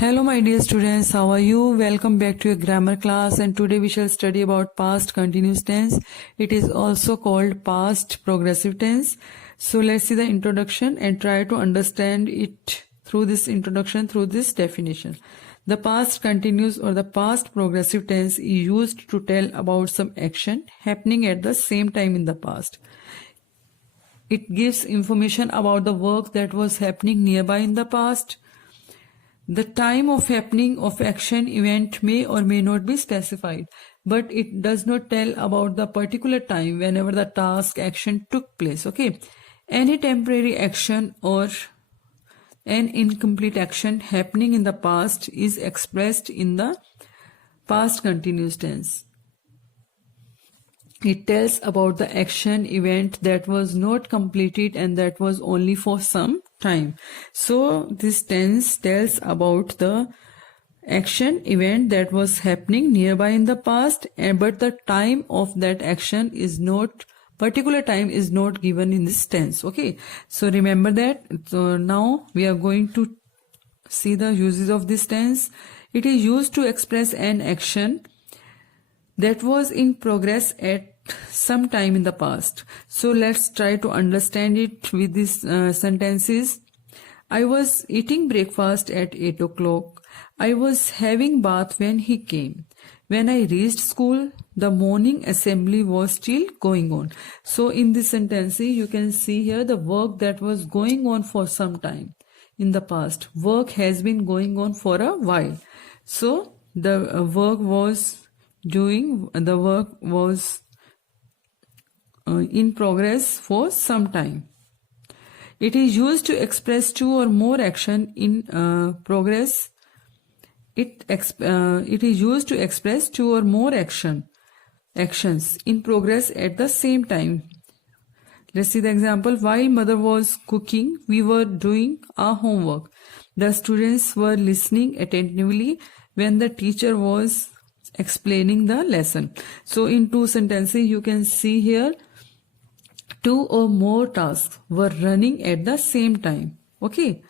Hello my dear students, how are you? Welcome back to your grammar class, and today we shall study about past continuous tense. It is also called past progressive tense. So let's see the introduction and try to understand it through this introduction, through this definition. The past continuous or the past progressive tense is used to tell about some action happening at the same time in the past. It gives information about the work that was happening nearby in the past. The time of happening of action event may or may not be specified, but it does not tell about the particular time whenever the task action took place. Okay, any temporary action or an incomplete action happening in the past is expressed in the past continuous tense. It tells about the action event that was not completed and that was only for some time. So this tense tells about the action event that was happening nearby in the past, but the time of that action is not, particular time is not given in this tense. Okay, so remember that. So now we are going to see the uses of this tense. It is used to express an action that was in progress at some time in the past. So let's try to understand it with these sentences. I was eating breakfast at 8 o'clock. I was having bath when he came. When I reached school, the morning assembly was still going on. So in this sentence, you can see here the work that was going on for some time in the past. Work has been going on for a while. So the work was in progress for some time. It is used to express two or more action in progress. It is used to express two or more actions in progress at the same time. Let's see the example. While mother was cooking, we were doing our homework. The students were listening attentively when the teacher was explaining the lesson. So in two sentences you can see here two or more tasks were running at the same time. Okay,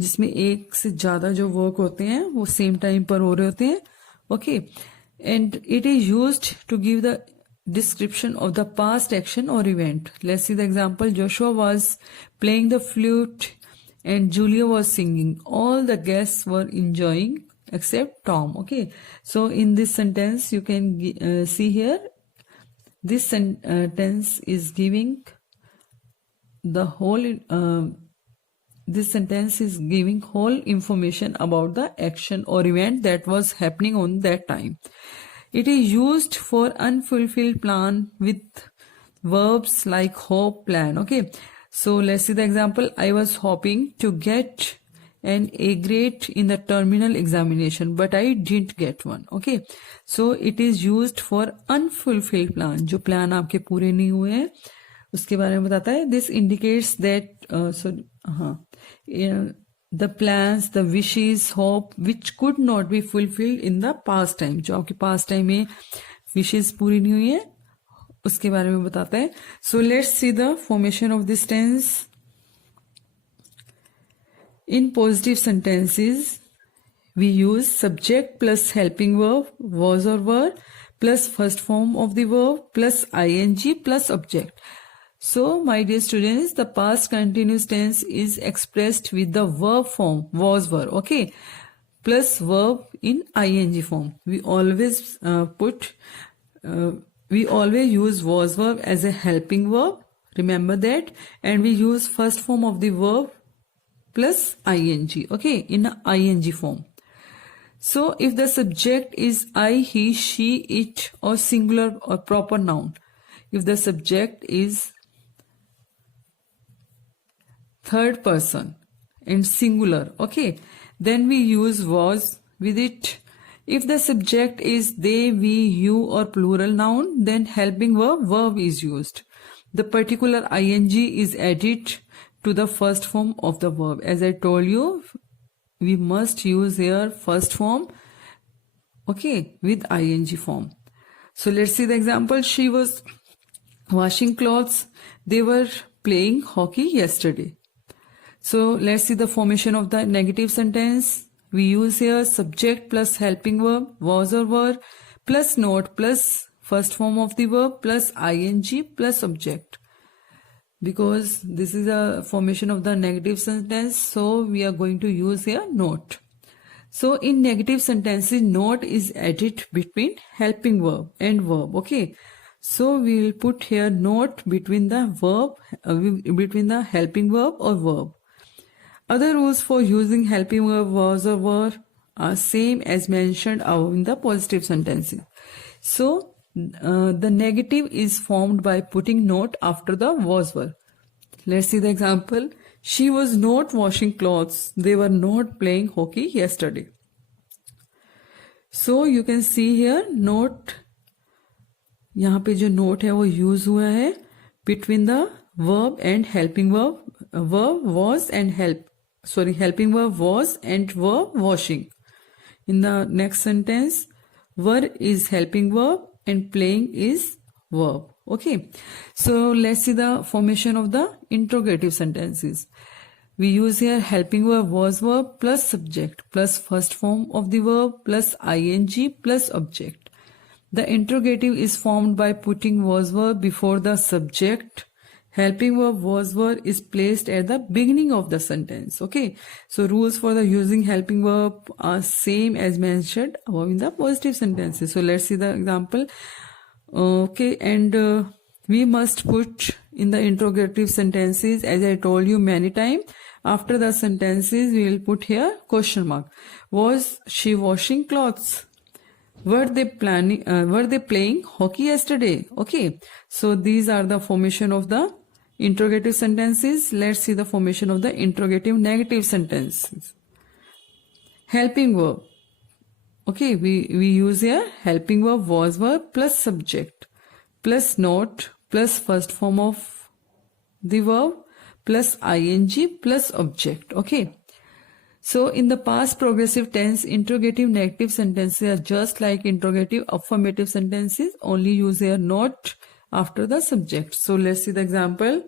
जिसमें एक से ज्यादा जो work होते हैं वो same time पर हो रहे होते हैं. Okay, and it is used to give the description of the past action or event. Let's see the example. Joshua was playing the flute and Julia was singing. All the guests were enjoying except Tom. Okay, so in this sentence you can see here this sentence is giving the whole this sentence is giving whole information about the action or event that was happening on that time. It is used for unfulfilled plan with verbs like hope, plan. Okay, so let's see the example. I was hoping to get an A grade in the terminal examination, but I didn't get one. Okay, so it is used for unfulfilled plan. जो plan आपके पूरे नहीं हुए हैं उसके बारे में बताता है. This indicates that the plans, the wishes, hope which could not be fulfilled in the past time. जो आपके past time में wishes पूरी नहीं हुई है उसके बारे में बताता है. So let's see the formation of this tense. In positive sentences, we use subject plus helping verb, was or were, plus first form of the verb, plus ing, plus object. So, my dear students, the past continuous tense is expressed with the verb form, was, were, okay, plus verb in ing form. We always use was verb as a helping verb, remember that, and we use first form of the verb plus ing, okay, in a ing form. So if the subject is I, he, she, it, or singular or proper noun, if the subject is third person and singular, okay, then we use was with it. If the subject is they, we, you, or plural noun, then helping verb is used. The particular ing is added to the first form of the verb. As I told you, we must use here first form, okay, with ing form. So let's see the example. She was washing clothes. They were playing hockey yesterday. So let's see the formation of the negative sentence. we use here subject plus helping verb, was or were, plus note plus first form of the verb plus ing plus object. Because this is a formation of the negative sentence, so we are going to use here note. So in negative sentences, note is added between helping verb and verb. Okay. So we will put here note between the verb, between the helping verb or verb. Other rules for using helping verb, was or were are same as mentioned above in the positive sentences. So the negative is formed by putting note after the was were. Let's see the example. She was not washing clothes. They were not playing hockey yesterday. So you can see here note. यहाँ पे जो note है वो use हुआ है between the verb and helping verb. Verb was and helping verb was and verb washing. In the next sentence, were is helping verb and playing is verb. Okay. So let's see the formation of the interrogative sentences. We use here helping verb, was verb plus subject plus first form of the verb plus ing plus object. The interrogative is formed by putting was verb before the subject. Helping verb, was verb is placed at the beginning of the sentence. Okay. So rules for the using helping verb are same as mentioned above in the positive sentences. So let's see the example. Okay. And we must put in the interrogative sentences, as I told you many times, after the sentences we will put here question mark. Was she washing clothes? Were they playing hockey yesterday? Okay. So these are the formation of the interrogative sentences. Let's see the formation of the interrogative negative sentences. Helping verb. Okay. We use here helping verb, was verb plus subject plus note plus first form of the verb plus ing plus object. Okay. So in the past progressive tense, interrogative negative sentences are just like interrogative affirmative sentences, only use here not after the subject. So let's see the example.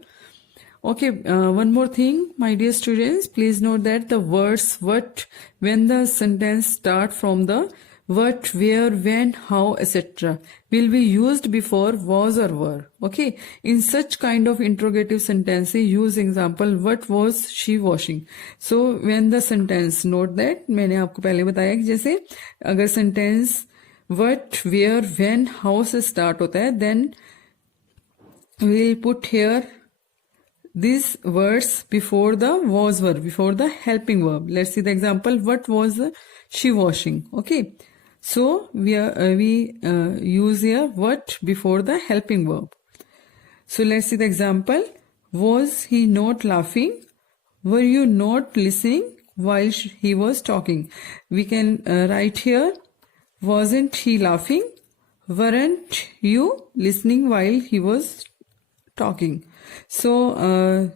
Okay, one more thing, my dear students, please note that the words what, when the sentence start from the what, where, when, how, etc. will be used before was or were. Okay. In such kind of interrogative sentences, use example, what was she washing? So when the sentence, note that मैंने आपको पहले बताया कि जैसे अगर sentence what, where, when, how से start होता है, then we'll put here these words before the was were, before the helping verb. Let's see the example. What was she washing? Okay. So we use here what before the helping verb. So let's see the example. Was he not laughing? Were you not listening while he was talking? We can write here, wasn't he laughing? Weren't you listening while he was talking? So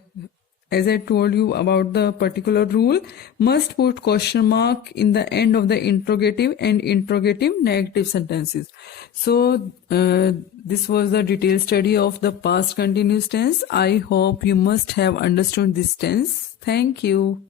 as I told you about the particular rule, must put question mark in the end of the interrogative and interrogative negative sentences. So this was the detailed study of the past continuous tense. I hope you must have understood this tense. Thank you.